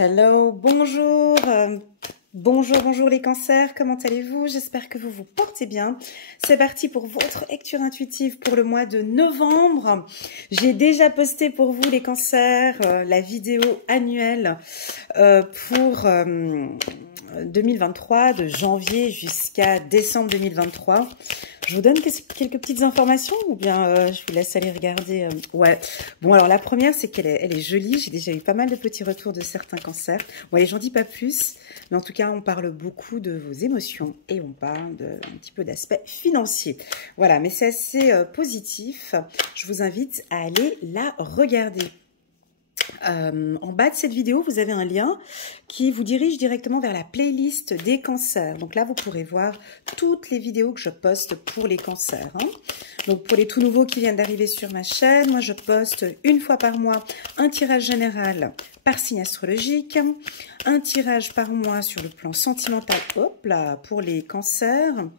Hello, bonjour, bonjour les cancers, comment allez-vous? J'espère que vous vous portez bien. C'est parti pour votre lecture intuitive pour le mois de novembre. J'ai déjà posté pour vous les cancers la vidéo annuelle pour 2023, de janvier jusqu'à décembre 2023. Je vous donne quelques petites informations ou bien je vous laisse aller regarder. Ouais. Bon, alors la première, c'est qu'elle est jolie. J'ai déjà eu pas mal de petits retours de certains cancers. Bon, allez, j'en dis pas plus. Mais en tout cas, on parle beaucoup de vos émotions et on parle un petit peu d'aspect financier. Voilà, mais c'est assez positif. Je vous invite à aller la regarder. En bas de cette vidéo, vous avez un lien qui vous dirige directement vers la playlist des cancers. Donc là, vous pourrez voir toutes les vidéos que je poste pour les cancers. Donc pour les tout nouveaux qui viennent d'arriver sur ma chaîne, moi je poste une fois par mois un tirage général par signe astrologique, un tirage par mois sur le plan sentimental, hop là, pour les cancers.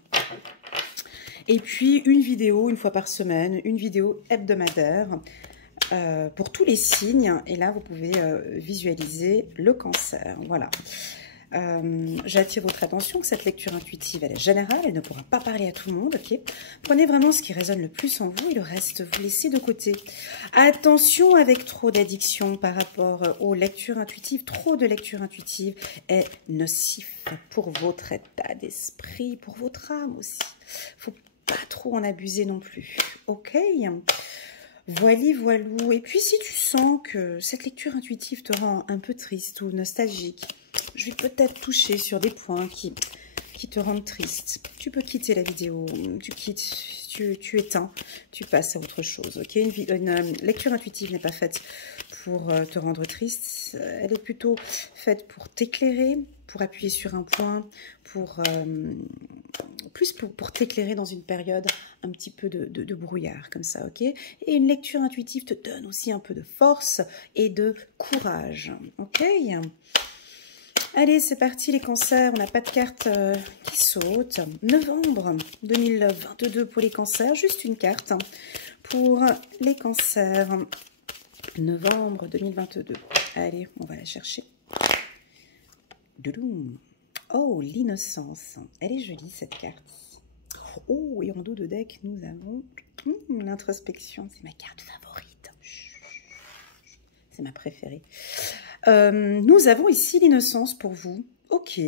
Et puis une vidéo une fois par semaine, une vidéo hebdomadaire. Pour tous les signes, et là vous pouvez visualiser le cancer. Voilà. J'attire votre attention que cette lecture intuitive, elle est générale, elle ne pourra pas parler à tout le monde, ok? Prenez vraiment ce qui résonne le plus en vous et le reste, vous laissez de côté. Attention avec trop d'addiction par rapport aux lectures intuitives. Trop de lecture intuitive est nocif pour votre état d'esprit, pour votre âme aussi. Faut pas trop en abuser non plus, ok? Voilou. Et puis, si tu sens que cette lecture intuitive te rend un peu triste ou nostalgique, je vais peut-être toucher sur des points qui te rendent triste. Tu peux quitter la vidéo, tu quittes, tu éteins, tu passes à autre chose. Ok, une lecture intuitive n'est pas faite pour te rendre triste, elle est plutôt faite pour t'éclairer, pour appuyer sur un point, pour t'éclairer dans une période un petit peu de brouillard, comme ça, ok? Et une lecture intuitive te donne aussi un peu de force et de courage, ok? Allez, c'est parti les cancers, on n'a pas de carte qui saute. Novembre 2022 pour les cancers, juste une carte pour les cancers. Novembre 2022. Allez, on va la chercher. Oh, l'innocence. Elle est jolie cette carte. Oh, et en dos de deck, nous avons l'introspection. C'est ma carte favorite. C'est ma préférée. Nous avons ici l'innocence pour vous. Ok.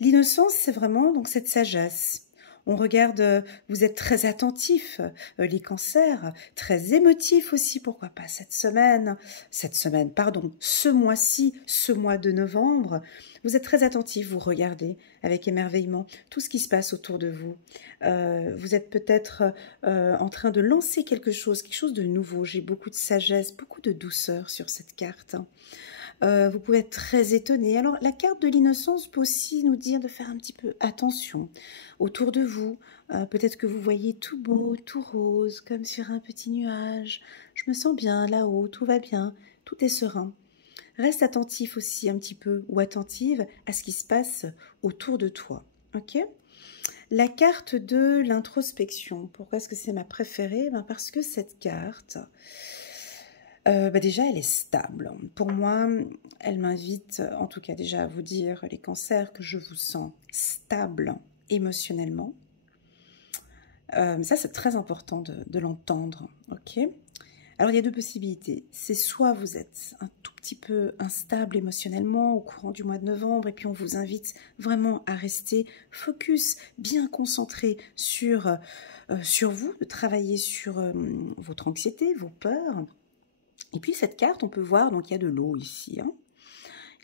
L'innocence, c'est vraiment donc cette sagesse. On regarde, vous êtes très attentifs, les cancers, très émotifs aussi, pourquoi pas ce mois-ci, ce mois de novembre. Vous êtes très attentifs, vous regardez avec émerveillement tout ce qui se passe autour de vous. Vous êtes peut-être en train de lancer quelque chose de nouveau. J'ai beaucoup de sagesse, beaucoup de douceur sur cette carte. Vous pouvez être très étonné. Alors, la carte de l'innocence peut aussi nous dire de faire un petit peu attention autour de vous. Peut-être que vous voyez tout beau, tout rose, comme sur un petit nuage. Je me sens bien là-haut, tout va bien, tout est serein. Reste attentif aussi un petit peu ou attentive à ce qui se passe autour de toi. Ok ? La carte de l'introspection. Pourquoi est-ce que c'est ma préférée? Parce que cette carte... déjà, elle est stable. Pour moi, elle m'invite, en tout cas déjà à vous dire, les cancers, que je vous sens stable émotionnellement. Ça, c'est très important de l'entendre. Ok. Alors, il y a deux possibilités. C'est soit vous êtes un tout petit peu instable émotionnellement au courant du mois de novembre et puis on vous invite vraiment à rester focus, bien concentré sur vous, de travailler sur votre anxiété, vos peurs. Et puis cette carte, on peut voir, donc il y a de l'eau ici.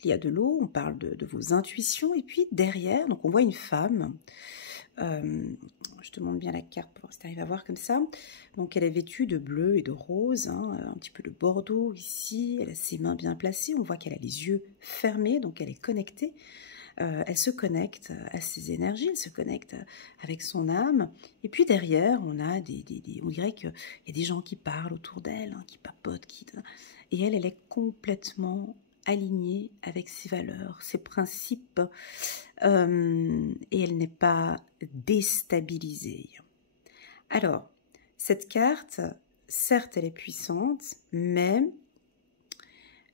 Il y a de l'eau, on parle de vos intuitions. Et puis derrière, donc on voit une femme. Je te montre bien la carte pour voir si tu arrives à voir comme ça. Donc elle est vêtue de bleu et de rose, un petit peu de bordeaux ici. Elle a ses mains bien placées. On voit qu'elle a les yeux fermés, donc elle est connectée. Elle se connecte à ses énergies, elle se connecte avec son âme. Et puis derrière, on a on dirait qu'il y a des gens qui parlent autour d'elle, qui papotent. Et elle est complètement alignée avec ses valeurs, ses principes. Et elle n'est pas déstabilisée. Alors, cette carte, certes, elle est puissante, mais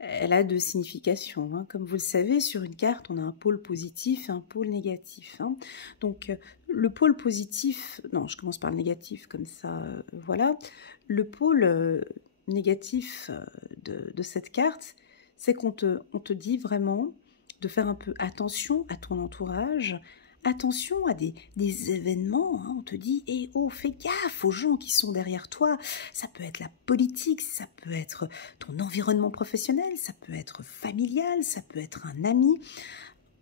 elle a deux significations. Hein. Comme vous le savez, sur une carte, on a un pôle positif et un pôle négatif. Hein. Donc, le pôle positif, non, je commence par le négatif, comme ça, voilà. Le pôle négatif de cette carte, c'est qu'on on te dit vraiment de faire un peu attention à ton entourage, attention à des événements, hein. On te dit « oh, fais gaffe aux gens qui sont derrière toi ». Ça peut être la politique, ça peut être ton environnement professionnel, ça peut être familial, ça peut être un ami.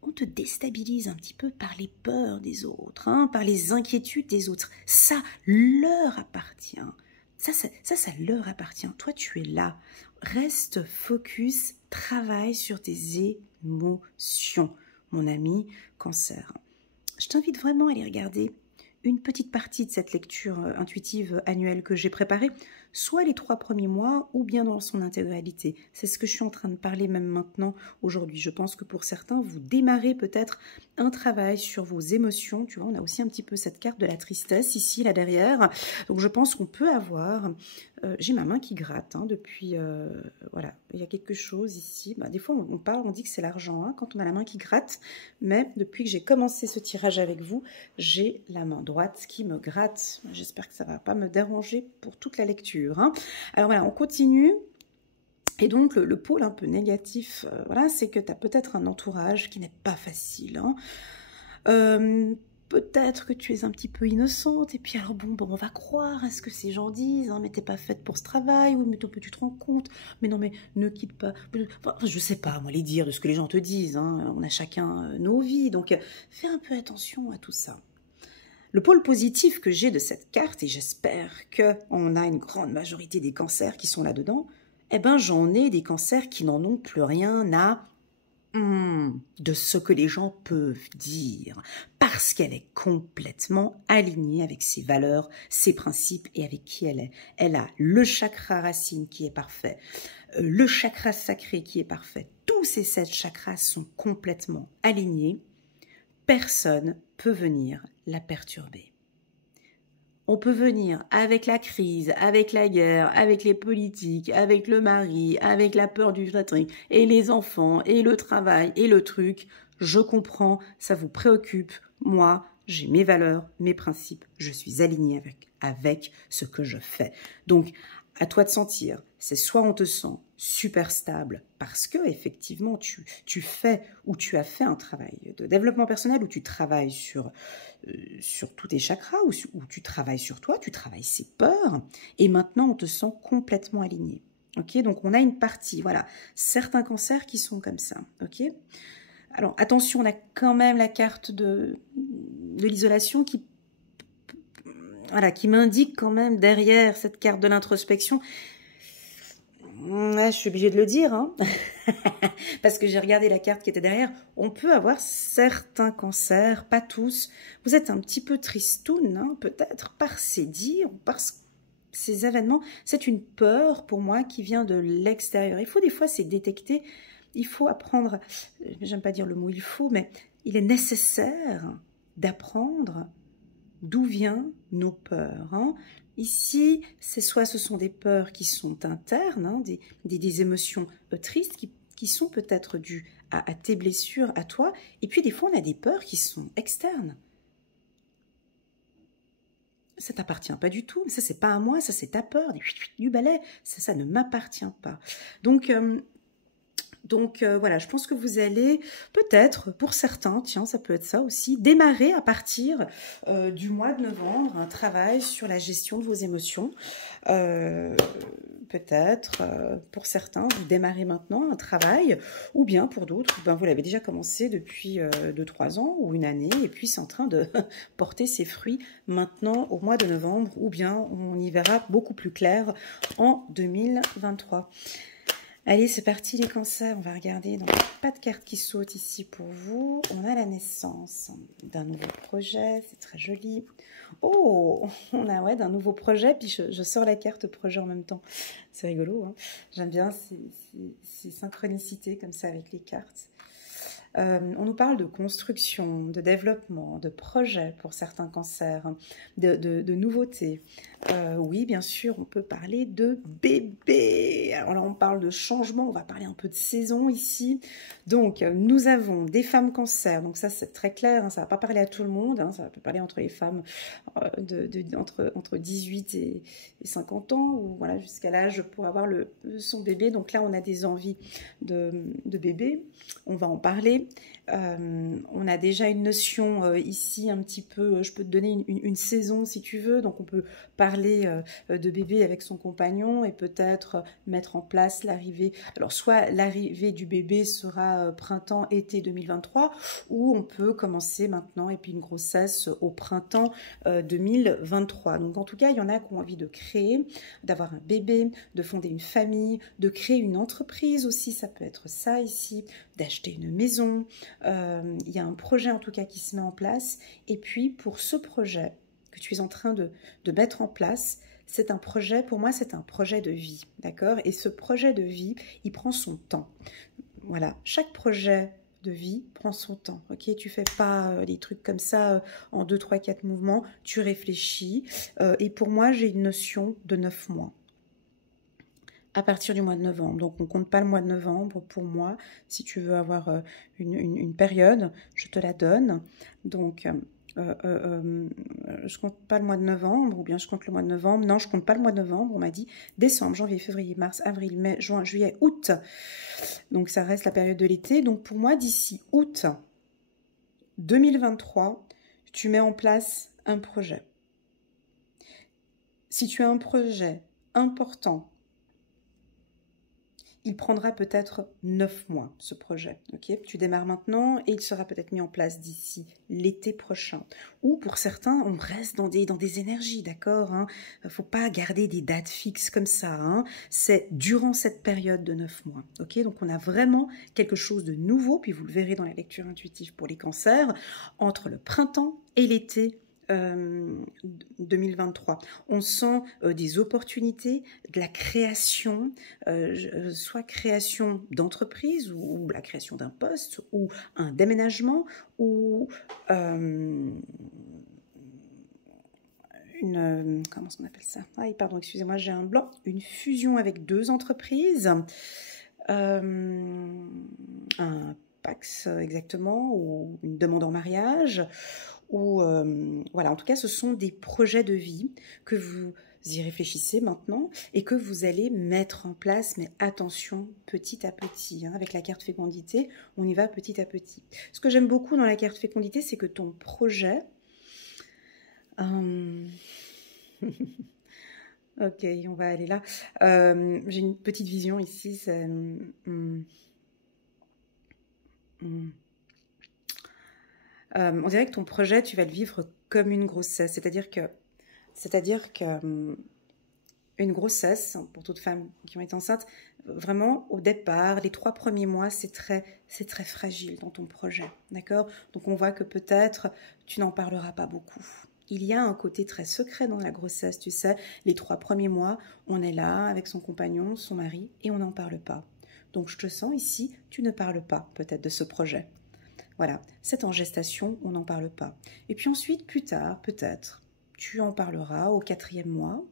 On te déstabilise un petit peu par les peurs des autres, hein, par les inquiétudes des autres. Ça leur appartient. Ça leur appartient. Toi, tu es là. Reste focus, travaille sur tes émotions, mon ami Cancer. Je t'invite vraiment à aller regarder une petite partie de cette lecture intuitive annuelle que j'ai préparée, soit les 3 premiers mois ou bien dans son intégralité. C'est ce que je suis en train de parler même maintenant, aujourd'hui. Je pense que pour certains, vous démarrez peut-être un travail sur vos émotions. Tu vois, on a aussi un petit peu cette carte de la tristesse ici, là derrière. Donc je pense qu'on peut avoir... j'ai ma main qui gratte hein, depuis... voilà, il y a quelque chose ici. Bah, des fois, on parle, on dit que c'est l'argent hein, quand on a la main qui gratte. Mais depuis que j'ai commencé ce tirage avec vous, j'ai la main droite qui me gratte. J'espère que ça ne va pas me déranger pour toute la lecture. Hein. Alors voilà, on continue. Et donc, le pôle un peu négatif, voilà, c'est que tu as peut-être un entourage qui n'est pas facile. Hein. Peut-être que tu es un petit peu innocente, et puis alors bon on va croire à ce que ces gens disent, hein, mais t'es pas faite pour ce travail, oui mais tu te rends compte, mais non mais ne quitte pas, enfin, je sais pas moi les dire de ce que les gens te disent, hein, on a chacun nos vies, donc fais un peu attention à tout ça. Le pôle positif que j'ai de cette carte, et j'espère qu'on a une grande majorité des cancers qui sont là-dedans, eh ben j'en ai des cancers qui n'en ont plus rien à de ce que les gens peuvent dire, parce qu'elle est complètement alignée avec ses valeurs, ses principes et avec qui elle est. Elle a le chakra racine qui est parfait, le chakra sacré qui est parfait. Tous ces 7 chakras sont complètement alignés. Personne peut venir la perturber. On peut venir avec la crise, avec la guerre, avec les politiques, avec le mari, avec la peur du truc, et les enfants, et le travail, et le truc. Je comprends, ça vous préoccupe. Moi, j'ai mes valeurs, mes principes. Je suis alignée avec ce que je fais. Donc, à toi de sentir. C'est soit on te sent super stable parce que effectivement tu fais ou tu as fait un travail de développement personnel où tu travailles sur tous tes chakras, où tu travailles sur toi, tu travailles ses peurs, et maintenant on te sent complètement aligné. Ok, donc on a une partie, voilà, certains cancers qui sont comme ça. Ok, alors attention, on a quand même la carte de l'isolation qui m'indique quand même derrière cette carte de l'introspection. Ouais, je suis obligée de le dire, hein. Parce que j'ai regardé la carte qui était derrière. On peut avoir certains cancers, pas tous. Vous êtes un petit peu tristoun, hein, peut-être, par ces dires, par ces événements. C'est une peur, pour moi, qui vient de l'extérieur. Il faut des fois, c'est détecter. Il faut apprendre, j'aime pas dire le mot il faut, mais il est nécessaire d'apprendre d'où viennent nos peurs, hein. Ici, ce sont des peurs qui sont internes, hein, des émotions tristes qui sont peut-être dues à tes blessures, à toi. Et puis, des fois, on a des peurs qui sont externes. Ça ne t'appartient pas du tout. Ça, c'est pas à moi. Ça, c'est ta peur. Du balai. Ça ne m'appartient pas. Donc, voilà, je pense que vous allez peut-être, pour certains, tiens, ça peut être ça aussi, démarrer à partir du mois de novembre un travail sur la gestion de vos émotions. Peut-être, pour certains, vous démarrez maintenant un travail, ou bien pour d'autres, ben, vous l'avez déjà commencé depuis 2-3 ans ou une année, et puis c'est en train de porter ses fruits maintenant au mois de novembre, ou bien on y verra beaucoup plus clair en 2023. Allez, c'est parti les cancers, on va regarder, donc pas de carte qui saute ici pour vous. On a la naissance d'un nouveau projet, c'est très joli. Oh, on a ouais, d'un nouveau projet, puis je sors la carte projet en même temps. C'est rigolo, hein. J'aime bien ces synchronicités comme ça avec les cartes. On nous parle de construction, de développement, de projet pour certains cancers, de nouveautés. Oui, bien sûr, on peut parler de bébé. Alors là, on parle de changement, on va parler un peu de saison ici. Donc, nous avons des femmes cancer. Donc ça, c'est très clair, hein, ça ne va pas parler à tout le monde. Hein, ça peut parler entre les femmes entre 18 et 50 ans, ou voilà, jusqu'à l'âge pour avoir son bébé. Donc là, on a des envies de bébé. On va en parler. On a déjà une notion ici un petit peu, je peux te donner une saison si tu veux, donc on peut parler de bébé avec son compagnon et peut-être mettre en place l'arrivée, alors soit l'arrivée du bébé sera printemps-été 2023, ou on peut commencer maintenant et puis une grossesse au printemps 2023. Donc en tout cas, il y en a qui ont envie de créer, d'avoir un bébé, de fonder une famille, de créer une entreprise aussi, ça peut être ça ici, d'acheter une maison. Il y a un projet en tout cas qui se met en place, et puis pour ce projet que tu es en train de mettre en place, c'est un projet, pour moi c'est un projet de vie, d'accord? Et ce projet de vie, il prend son temps. Voilà, chaque projet de vie prend son temps, ok? Tu fais pas des trucs comme ça en 2, 3, 4 mouvements, tu réfléchis, et pour moi j'ai une notion de 9 mois. À partir du mois de novembre. Donc, on ne compte pas le mois de novembre pour moi. Si tu veux avoir une période, je te la donne. Donc, je compte pas le mois de novembre, ou bien je compte le mois de novembre. Non, je compte pas le mois de novembre. On m'a dit décembre, janvier, février, mars, avril, mai, juin, juillet, août. Donc, ça reste la période de l'été. Donc, pour moi, d'ici août 2023, tu mets en place un projet. Si tu as un projet important, il prendra peut-être 9 mois, ce projet. Okay, tu démarres maintenant et il sera peut-être mis en place d'ici l'été prochain. Ou pour certains, on reste dans des énergies, d'accord, hein. Faut pas garder des dates fixes comme ça. Hein. C'est durant cette période de 9 mois. Okay, donc, on a vraiment quelque chose de nouveau, puis vous le verrez dans la lecture intuitive pour les cancers, entre le printemps et l'été 2023. On sent des opportunités, de la création, soit création d'entreprise ou la création d'un poste ou un déménagement ou comment on appelle ça? Ah, pardon, excusez-moi, j'ai un blanc. Une fusion avec 2 entreprises, un Pax exactement, ou une demande en mariage, ou voilà, en tout cas, ce sont des projets de vie que vous y réfléchissez maintenant et que vous allez mettre en place, mais attention, petit à petit. Hein, avec la carte fécondité, on y va petit à petit. Ce que j'aime beaucoup dans la carte fécondité, c'est que ton projet... Ok, on va aller là. J'ai une petite vision ici, c'est... on dirait que ton projet, tu vas le vivre comme une grossesse. C'est-à-dire que une grossesse, pour toutes femmes qui ont été enceintes, vraiment, au départ, les 3 premiers mois, c'est très fragile dans ton projet, d'accord? Donc, on voit que peut-être, tu n'en parleras pas beaucoup. Il y a un côté très secret dans la grossesse, tu sais. Les 3 premiers mois, on est là avec son compagnon, son mari, et on n'en parle pas. Donc, je te sens ici, tu ne parles pas peut-être de ce projet. Voilà, c'est en gestation, on n'en parle pas. Et puis ensuite, plus tard, peut-être, tu en parleras au 4e mois.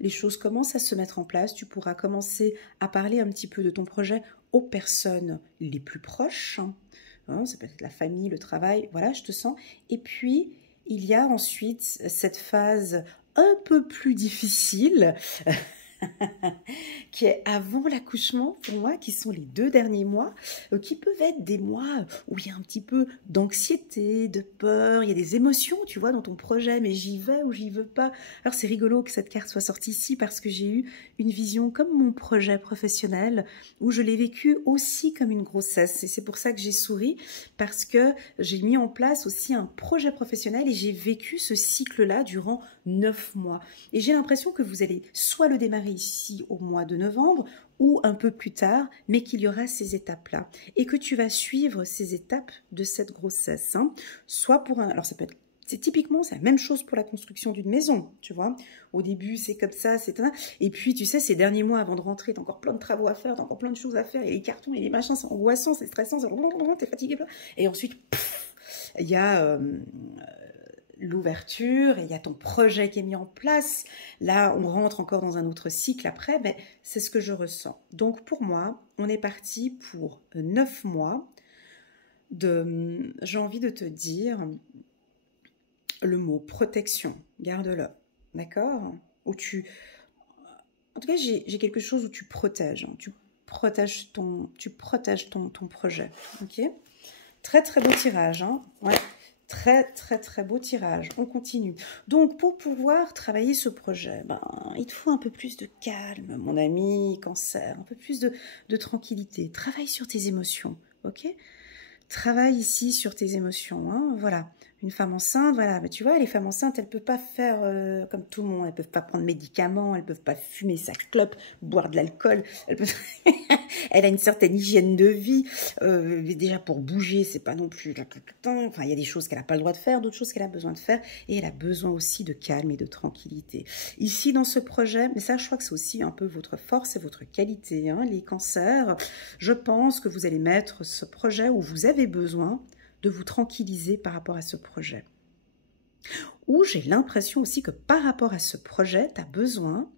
Les choses commencent à se mettre en place. Tu pourras commencer à parler un petit peu de ton projet aux personnes les plus proches. Hein, ça peut être la famille, le travail, voilà, je te sens. Et puis, il y a ensuite cette phase un peu plus difficile qui est avant l'accouchement, pour moi, qui sont les 2 derniers mois, qui peuvent être des mois où il y a un petit peu d'anxiété, de peur, il y a des émotions, tu vois, dans ton projet, mais j'y vais ou j'y veux pas. Alors c'est rigolo que cette carte soit sortie ici, parce que j'ai eu une vision comme mon projet professionnel, où je l'ai vécu aussi comme une grossesse, et c'est pour ça que j'ai souri, parce que j'ai mis en place aussi un projet professionnel, et j'ai vécu ce cycle-là durant 9 mois, et j'ai l'impression que vous allez soit le démarrer ici au mois de novembre ou un peu plus tard, mais qu'il y aura ces étapes-là et que tu vas suivre ces étapes de cette grossesse. Hein. Soit pour un... Alors ça peut être C'est typiquement, c'est la même chose pour la construction d'une maison, tu vois. Au début, c'est comme ça, c'est... Et puis, tu sais, ces derniers mois avant de rentrer, t'as encore plein de travaux à faire, t'as encore plein de choses à faire, il y a les cartons, il y a les machins, c'est angoissant, c'est stressant, t'es fatigué. Et ensuite, il y a l'ouverture, et il y a ton projet qui est mis en place. Là, on rentre encore dans un autre cycle après, mais c'est ce que je ressens. Donc, pour moi, on est parti pour 9 mois de... J'ai envie de te dire... le mot protection, garde-le, d'accord? Où tu, en tout cas, j'ai quelque chose où tu protèges, hein. Tu protèges ton projet, ok? Très très beau tirage, hein? Ouais, très très très beau tirage. On continue. Donc, pour pouvoir travailler ce projet, ben, il te faut un peu plus de calme, mon ami Cancer, un peu plus de tranquillité. Travaille sur tes émotions, ok? Travaille ici sur tes émotions, hein, voilà. Une femme enceinte, voilà, mais tu vois, les femmes enceintes, elles ne peuvent pas faire comme tout le monde, elles ne peuvent pas prendre de médicaments, elles ne peuvent pas fumer sa clope, boire de l'alcool, elle a une certaine hygiène de vie, déjà pour bouger, c'est pas non plus, enfin, il y a des choses qu'elle n'a pas le droit de faire, d'autres choses qu'elle a besoin de faire, et elle a besoin aussi de calme et de tranquillité. Ici, dans ce projet, mais ça, je crois que c'est aussi un peu votre force et votre qualité, hein, les cancers, je pense que vous allez mettre ce projet où vous avez besoin de vous tranquilliser par rapport à ce projet. Ou j'ai l'impression aussi que par rapport à ce projet, tu as besoin...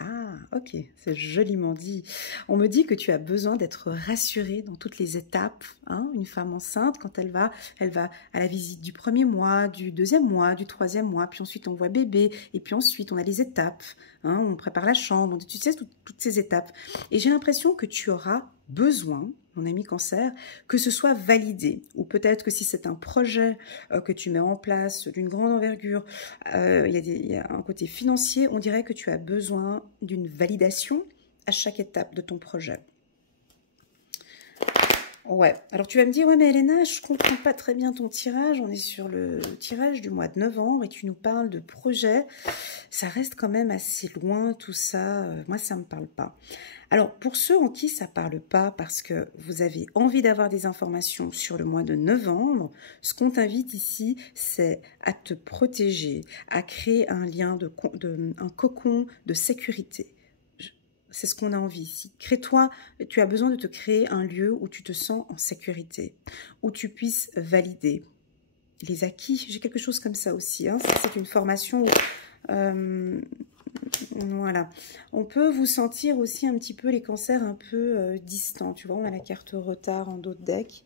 Ah, ok, c'est joliment dit. On me dit que tu as besoin d'être rassurée dans toutes les étapes. Hein, une femme enceinte, quand elle va à la visite du premier mois, du deuxième mois, du troisième mois, puis ensuite on voit bébé, et puis ensuite on a les étapes. Hein, on prépare la chambre, tu sais, toutes ces étapes. Et j'ai l'impression que tu auras besoin, mon ami Cancer, que ce soit validé. Ou peut-être que si c'est un projet que tu mets en place d'une grande envergure, il y a un côté financier, on dirait que tu as besoin d'une validation à chaque étape de ton projet. Ouais, alors tu vas me dire, ouais mais Elena, je comprends pas très bien ton tirage, on est sur le tirage du mois de novembre et tu nous parles de projet, ça reste quand même assez loin tout ça, moi ça me parle pas. Alors pour ceux en qui ça parle pas, parce que vous avez envie d'avoir des informations sur le mois de novembre, ce qu'on t'invite ici, c'est à te protéger, à créer un lien, un cocon de sécurité. C'est ce qu'on a envie ici. Crée-toi, tu as besoin de te créer un lieu où tu te sens en sécurité, où tu puisses valider les acquis. J'ai quelque chose comme ça aussi. Hein. C'est une formation où, voilà. On peut vous sentir aussi un petit peu les cancers un peu distants. Tu vois, on a la carte retard en dos de deck.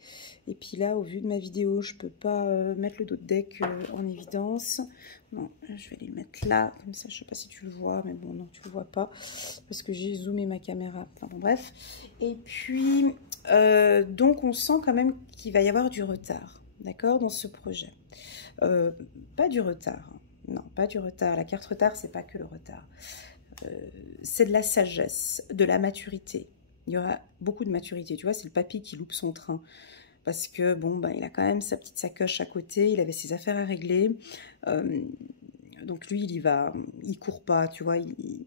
Et puis là, au vu de ma vidéo, je ne peux pas mettre le dos de deck en évidence. Non, je vais les mettre là, comme ça, je ne sais pas si tu le vois, mais bon, non, tu ne le vois pas, parce que j'ai zoomé ma caméra. Enfin bon, bref. Et puis, donc, on sent quand même qu'il va y avoir du retard, d'accord, dans ce projet. Pas du retard, hein. Non, pas du retard. La carte retard, c'est pas que le retard. C'est de la sagesse, de la maturité. Il y aura beaucoup de maturité. Tu vois, c'est le papy qui loupe son train. Parce que, bon, ben, il a quand même sa petite sacoche à côté. Il avait ses affaires à régler. Donc lui, il court pas, tu vois.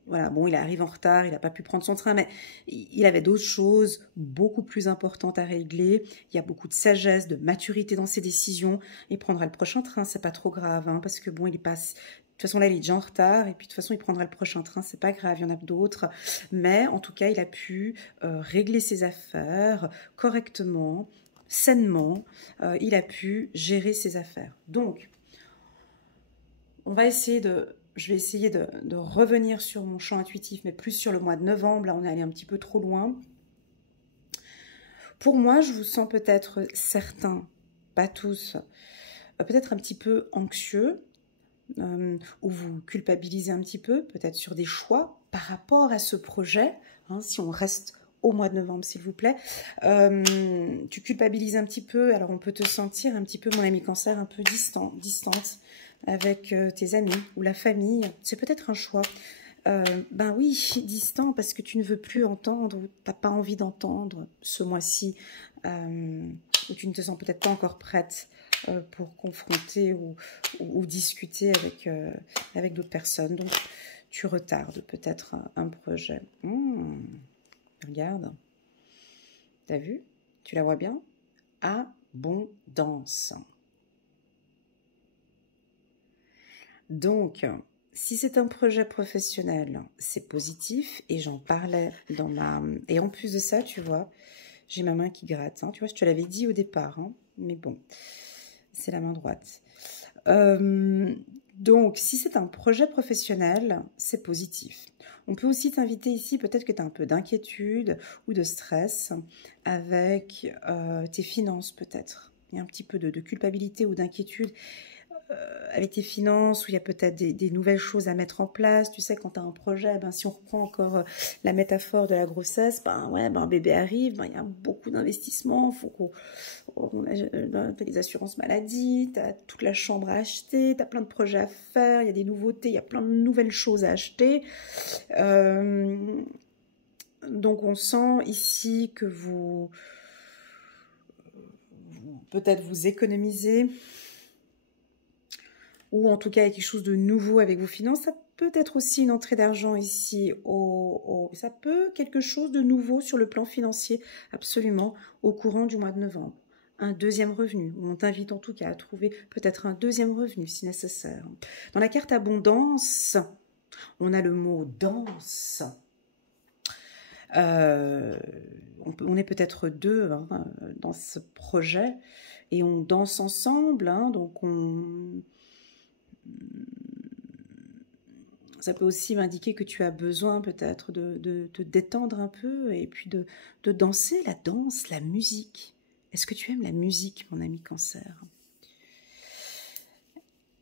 Voilà, bon, il arrive en retard, il n'a pas pu prendre son train, mais il avait d'autres choses beaucoup plus importantes à régler. Il y a beaucoup de sagesse, de maturité dans ses décisions. Il prendra le prochain train, c'est pas trop grave, hein, parce que bon, il passe. De toute façon, là, il est déjà en retard, et puis de toute façon, il prendra le prochain train, c'est pas grave, il y en a d'autres. Mais en tout cas, il a pu régler ses affaires correctement, sainement. Il a pu gérer ses affaires. Donc, je vais essayer de revenir sur mon champ intuitif, mais plus sur le mois de novembre. Là, on est allé un petit peu trop loin. Pour moi, je vous sens peut-être certains, pas tous, peut-être un petit peu anxieux, ou vous culpabilisez un petit peu, peut-être sur des choix par rapport à ce projet, hein, si on reste au mois de novembre, s'il vous plaît. Tu culpabilises un petit peu, alors on peut te sentir un petit peu, mon ami Cancer, un peu distante avec tes amis ou la famille. C'est peut-être un choix. Ben oui, distant parce que tu ne veux plus entendre ou tu n'as pas envie d'entendre ce mois-ci, ou tu ne te sens peut-être pas encore prête pour confronter ou discuter avec d'autres personnes. Donc, tu retardes peut-être un projet. Regarde. T'as vu? Tu la vois bien? Abondance. Donc, si c'est un projet professionnel, c'est positif et j'en parlais dans ma... Et en plus de ça, tu vois, j'ai ma main qui gratte. Hein. Tu vois, je te l'avais dit au départ, hein. Mais bon, c'est la main droite. Donc, si c'est un projet professionnel, c'est positif. On peut aussi t'inviter ici, peut-être que tu as un peu d'inquiétude ou de stress avec tes finances peut-être. Il y a un petit peu de culpabilité ou d'inquiétude avec tes finances, où il y a peut-être des nouvelles choses à mettre en place. Tu sais, quand tu as un projet, ben, si on reprend encore la métaphore de la grossesse, ben, ouais, ben, un bébé arrive, ben, il y a beaucoup d'investissements, il faut qu'on a les assurances maladie, tu as toute la chambre à acheter, tu as plein de projets à faire, il y a des nouveautés, il y a plein de nouvelles choses à acheter. Donc on sent ici que vous peut-être vous économisez, ou en tout cas il y a quelque chose de nouveau avec vos finances. Ça peut être aussi une entrée d'argent ici, ça peut quelque chose de nouveau sur le plan financier, absolument, au courant du mois de novembre. Un deuxième revenu, on t'invite en tout cas à trouver peut-être un deuxième revenu si nécessaire. Dans la carte abondance, on a le mot danse. On est peut-être deux hein, dans ce projet et on danse ensemble, hein, donc ça peut aussi m'indiquer que tu as besoin peut-être de te détendre un peu et puis de danser, la danse, la musique. Est-ce que tu aimes la musique, mon ami Cancer?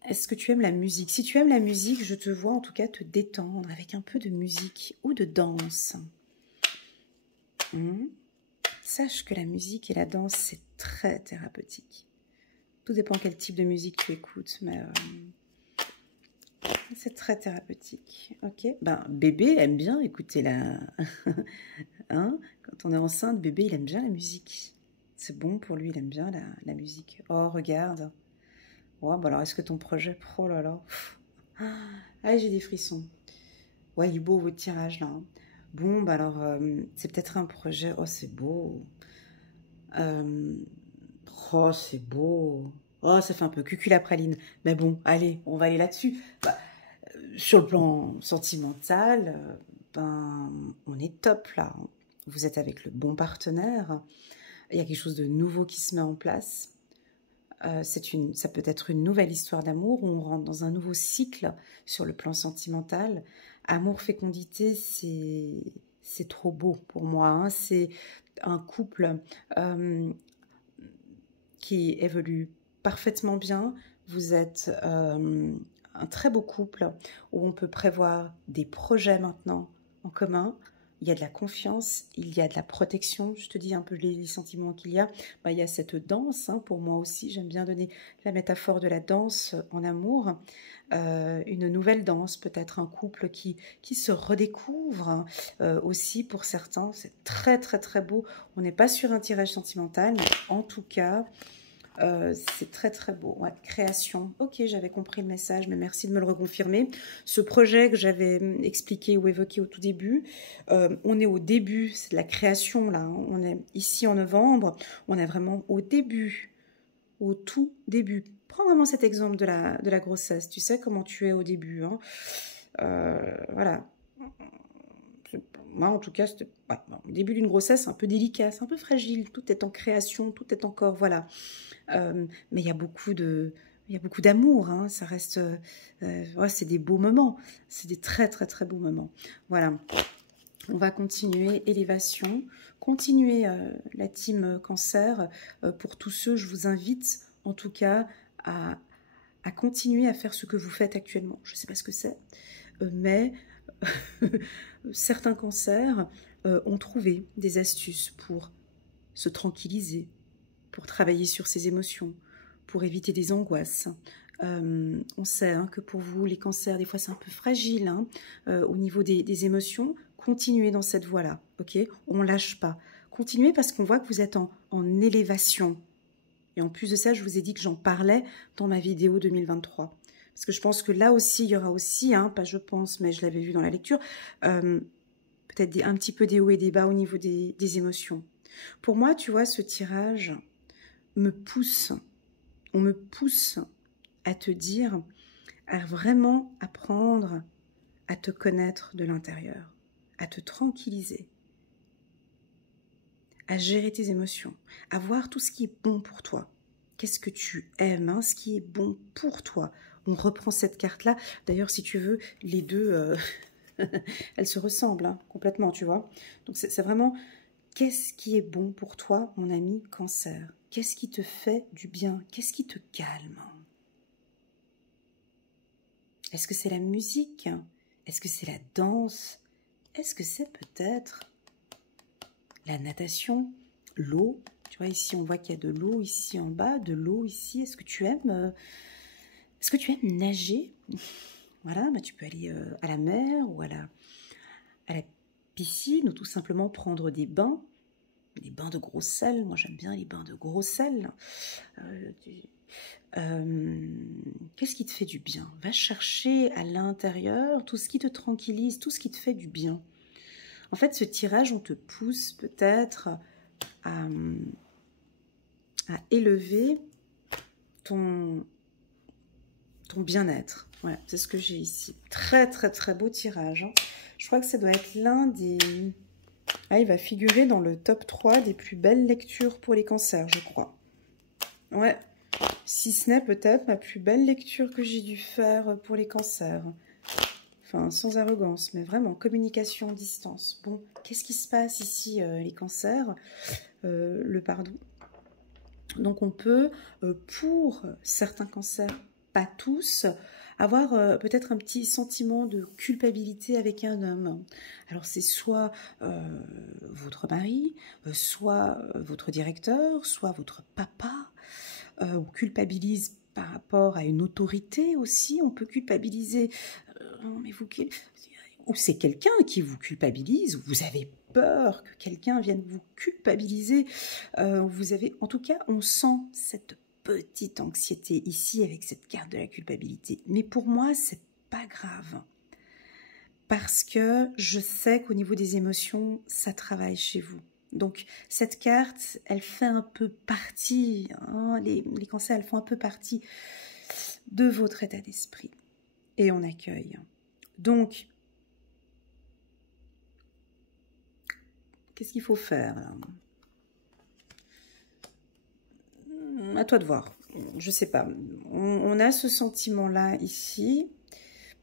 Est-ce que tu aimes la musique? Si tu aimes la musique, je te vois en tout cas te détendre avec un peu de musique ou de danse. Sache que la musique et la danse, c'est très thérapeutique. Tout dépend quel type de musique tu écoutes, mais c'est très thérapeutique. Ok. Ben, bébé aime bien écouter la... hein? Quand on est enceinte, bébé, il aime bien la musique. C'est bon pour lui, il aime bien la musique. Oh, regarde. Oh, bah alors, est-ce que ton projet... Oh là là. Ah, j'ai des frissons. Ouais, il est beau votre tirage, là. Hein. Bon, bah alors, c'est peut-être un projet... Oh, c'est beau. Oh, c'est beau. Oh, ça fait un peu cucul-praline. Mais bon, allez, on va aller là-dessus. Bah, sur le plan sentimental, ben, on est top là. Vous êtes avec le bon partenaire. Il y a quelque chose de nouveau qui se met en place. Ça peut être une nouvelle histoire d'amour où on rentre dans un nouveau cycle sur le plan sentimental. Amour, fécondité, c'est trop beau pour moi. Hein. C'est un couple qui évolue parfaitement bien. Vous êtes un très beau couple où on peut prévoir des projets maintenant en commun. Il y a de la confiance, il y a de la protection. Je te dis un peu les sentiments qu'il y a. Ben, il y a cette danse, hein, pour moi aussi. J'aime bien donner la métaphore de la danse en amour. Une nouvelle danse, peut-être un couple qui se redécouvre hein, aussi pour certains. C'est très très très beau. On n'est pas sur un tirage sentimental, mais en tout cas... c'est très très beau, ouais, création. Ok, j'avais compris le message, mais merci de me le reconfirmer. Ce projet que j'avais expliqué ou évoqué au tout début, on est au début, c'est de la création là. Hein. On est ici en novembre, on est vraiment au début, au tout début. Prends vraiment cet exemple de la grossesse. Tu sais comment tu es au début. Hein. Voilà. Moi, en tout cas, ouais, bon, le début d'une grossesse, c'est un peu délicat, c'est un peu fragile. Tout est en création, tout est encore, voilà. Mais il y a beaucoup d'amour, hein, ça reste, ouais, c'est des beaux moments, c'est des très très très beaux moments. Voilà, on va continuer, élévation, continuer la team cancer. Pour tous ceux, je vous invite en tout cas à continuer à faire ce que vous faites actuellement. Je ne sais pas ce que c'est, mais certains cancers ont trouvé des astuces pour se tranquilliser, pour travailler sur ses émotions, pour éviter des angoisses. On sait hein, que pour vous, les cancers, des fois, c'est un peu fragile hein, au niveau des émotions. Continuez dans cette voie-là, ok? On ne lâche pas. Continuez parce qu'on voit que vous êtes en élévation. Et en plus de ça, je vous ai dit que j'en parlais dans ma vidéo 2023. Parce que je pense que là aussi, il y aura aussi, hein, pas je pense, mais je l'avais vu dans la lecture, peut-être un petit peu des hauts et des bas au niveau des émotions. Pour moi, tu vois, ce tirage... on me pousse à te dire, à vraiment apprendre à te connaître de l'intérieur, à te tranquilliser, à gérer tes émotions, à voir tout ce qui est bon pour toi. Qu'est-ce que tu aimes, hein, ce qui est bon pour toi. On reprend cette carte-là. D'ailleurs, si tu veux, les deux, elles se ressemblent hein, complètement, tu vois. Donc, c'est vraiment, qu'est-ce qui est bon pour toi, mon ami Cancer? Qu'est-ce qui te fait du bien? Qu'est-ce qui te calme? Est-ce que c'est la musique? Est-ce que c'est la danse? Est-ce que c'est peut-être la natation, l'eau? Tu vois, ici, on voit qu'il y a de l'eau ici en bas, de l'eau ici. Est-ce que tu aimes nager? Voilà, bah, tu peux aller à la mer ou à la piscine ou tout simplement prendre des bains de gros sel. Moi, j'aime bien les bains de gros sel. Qu'est-ce qui te fait du bien? Va chercher à l'intérieur tout ce qui te tranquillise, tout ce qui te fait du bien. En fait, ce tirage, on te pousse peut-être à élever ton bien-être. Voilà, c'est ce que j'ai ici. Très, très, très beau tirage. Hein. Je crois que ça doit être l'un des... Ah, il va figurer dans le top 3 des plus belles lectures pour les cancers, je crois. Ouais, si ce n'est peut-être ma plus belle lecture que j'ai dû faire pour les cancers. Enfin, sans arrogance, mais vraiment, communication, distance. Bon, qu'est-ce qui se passe ici, les cancers? Le pardon. Donc, on peut, pour certains cancers, pas tous, avoir peut-être un petit sentiment de culpabilité avec un homme. Alors, c'est soit votre mari, soit votre directeur, soit votre papa, on culpabilise par rapport à une autorité aussi, on peut culpabiliser, mais vous, ou c'est quelqu'un qui vous culpabilise, ou vous avez peur que quelqu'un vienne vous culpabiliser, vous avez, en tout cas, on sent cette petite anxiété ici avec cette carte de la culpabilité. Mais pour moi, c'est pas grave. Parce que je sais qu'au niveau des émotions, ça travaille chez vous. Donc, cette carte, elle fait un peu partie, hein, les cancers, elles font un peu partie de votre état d'esprit. Et on accueille. Donc, qu'est-ce qu'il faut faire là? À toi de voir. Je sais pas. On a ce sentiment-là ici,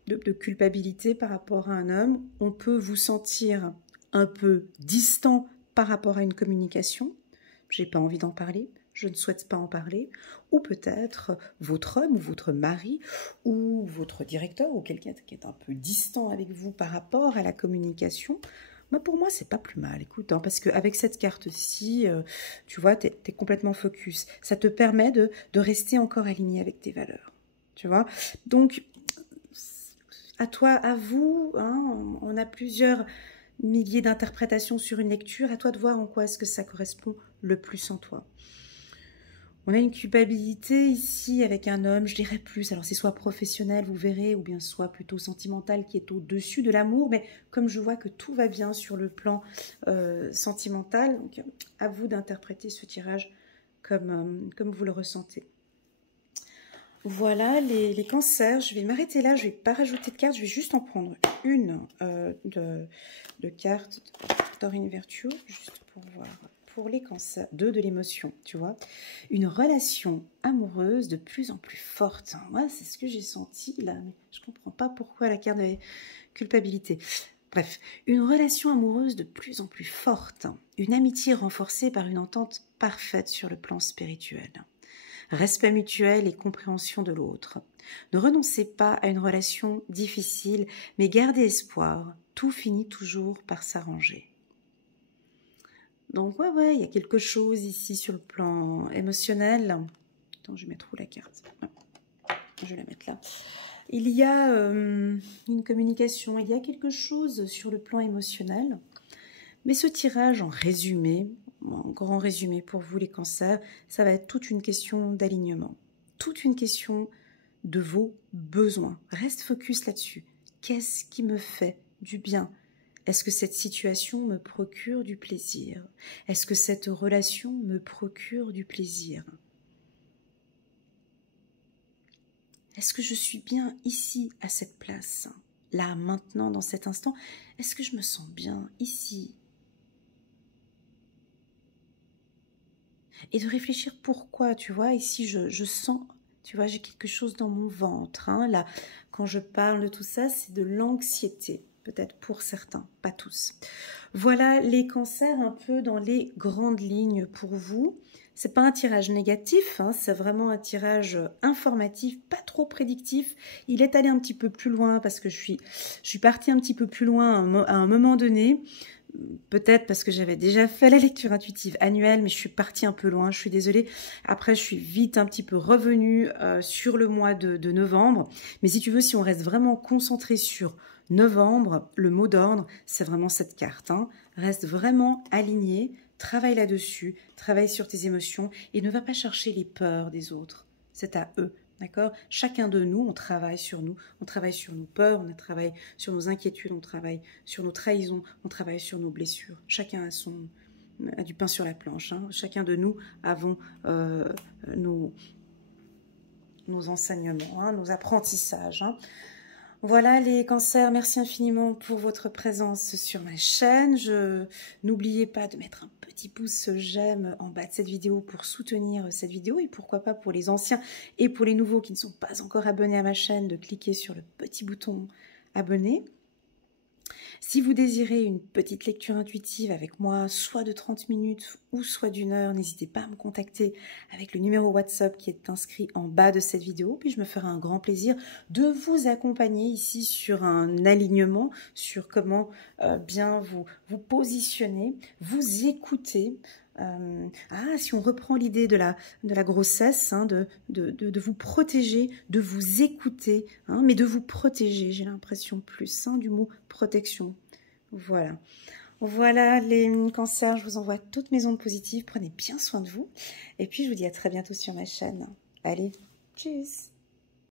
de culpabilité par rapport à un homme. On peut vous sentir un peu distant par rapport à une communication. J'ai pas envie d'en parler. Je ne souhaite pas en parler. Ou peut-être votre homme ou votre mari ou votre directeur ou quelqu'un qui est un peu distant avec vous par rapport à la communication. Bah pour moi, c'est pas plus mal, écoute, hein, parce qu'avec cette carte-ci, tu vois, tu es complètement focus. Ça te permet de rester encore aligné avec tes valeurs, tu vois. Donc, à toi, à vous, hein, on a plusieurs milliers d'interprétations sur une lecture, à toi de voir en quoi est-ce que ça correspond le plus en toi. On a une culpabilité ici avec un homme, je dirais plus, alors c'est soit professionnel, vous verrez, ou bien soit plutôt sentimental qui est au-dessus de l'amour, mais comme je vois que tout va bien sur le plan sentimental, donc à vous d'interpréter ce tirage comme vous le ressentez. Voilà les cancers, je vais m'arrêter là, je ne vais pas rajouter de cartes, je vais juste en prendre une de cartes Dorine Virtue, juste pour voir. Pour les cancers, de l'émotion, tu vois. Une relation amoureuse de plus en plus forte. Moi, c'est ce que j'ai senti là, mais je ne comprends pas pourquoi la carte de culpabilité. Bref, une relation amoureuse de plus en plus forte. Une amitié renforcée par une entente parfaite sur le plan spirituel. Respect mutuel et compréhension de l'autre. Ne renoncez pas à une relation difficile, mais gardez espoir. Tout finit toujours par s'arranger. Donc, ouais, il y a quelque chose ici sur le plan émotionnel. Attends, je vais mettre où la carte? Je vais la mettre là. Il y a une communication, il y a quelque chose sur le plan émotionnel. Mais ce tirage en résumé, en grand résumé pour vous les cancers, ça va être toute une question d'alignement. Toute une question de vos besoins. Reste focus là-dessus. Qu'est-ce qui me fait du bien ? Est-ce que cette situation me procure du plaisir? Est-ce que cette relation me procure du plaisir? Est-ce que je suis bien ici, à cette place? Là, maintenant, dans cet instant, est-ce que je me sens bien ici? Et de réfléchir pourquoi, tu vois, ici je sens, tu vois, j'ai quelque chose dans mon ventre. Hein, là, quand je parle de tout ça, c'est de l'anxiété, peut-être pour certains, pas tous. Voilà les cancers un peu dans les grandes lignes pour vous. C'est pas un tirage négatif, hein, c'est vraiment un tirage informatif, pas trop prédictif. Il est allé un petit peu plus loin parce que je suis partie un petit peu plus loin à un moment donné. Peut-être parce que j'avais déjà fait la lecture intuitive annuelle, mais je suis partie un peu loin, je suis désolée. Après, je suis vite un petit peu revenue sur le mois de novembre. Mais si tu veux, si on reste vraiment concentré sur novembre, le mot d'ordre, c'est vraiment cette carte. Hein. Reste vraiment aligné, travaille là-dessus, travaille sur tes émotions et ne va pas chercher les peurs des autres. C'est à eux. D'accord? Chacun de nous, on travaille sur nous, on travaille sur nos peurs, on travaille sur nos inquiétudes, on travaille sur nos trahisons, on travaille sur nos blessures. Chacun a du pain sur la planche. Hein. Chacun de nous avons nos enseignements, hein, nos apprentissages. Hein. Voilà les cancers, merci infiniment pour votre présence sur ma chaîne. N'oubliez pas de mettre un petit pouce j'aime en bas de cette vidéo pour soutenir cette vidéo et pourquoi pas pour les anciens et pour les nouveaux qui ne sont pas encore abonnés à ma chaîne de cliquer sur le petit bouton abonner. Si vous désirez une petite lecture intuitive avec moi, soit de 30 minutes ou soit d'1 heure, n'hésitez pas à me contacter avec le numéro WhatsApp qui est inscrit en bas de cette vidéo. Puis je me ferai un grand plaisir de vous accompagner ici sur un alignement, sur comment bien vous positionner, vous écouter. Si on reprend l'idée de la grossesse, hein, de vous protéger, de vous écouter, hein, mais de vous protéger, j'ai l'impression plus du mot protection. Voilà. Voilà les cancers, je vous envoie toutes mes ondes positives, prenez bien soin de vous, et puis je vous dis à très bientôt sur ma chaîne. Allez, tchuss!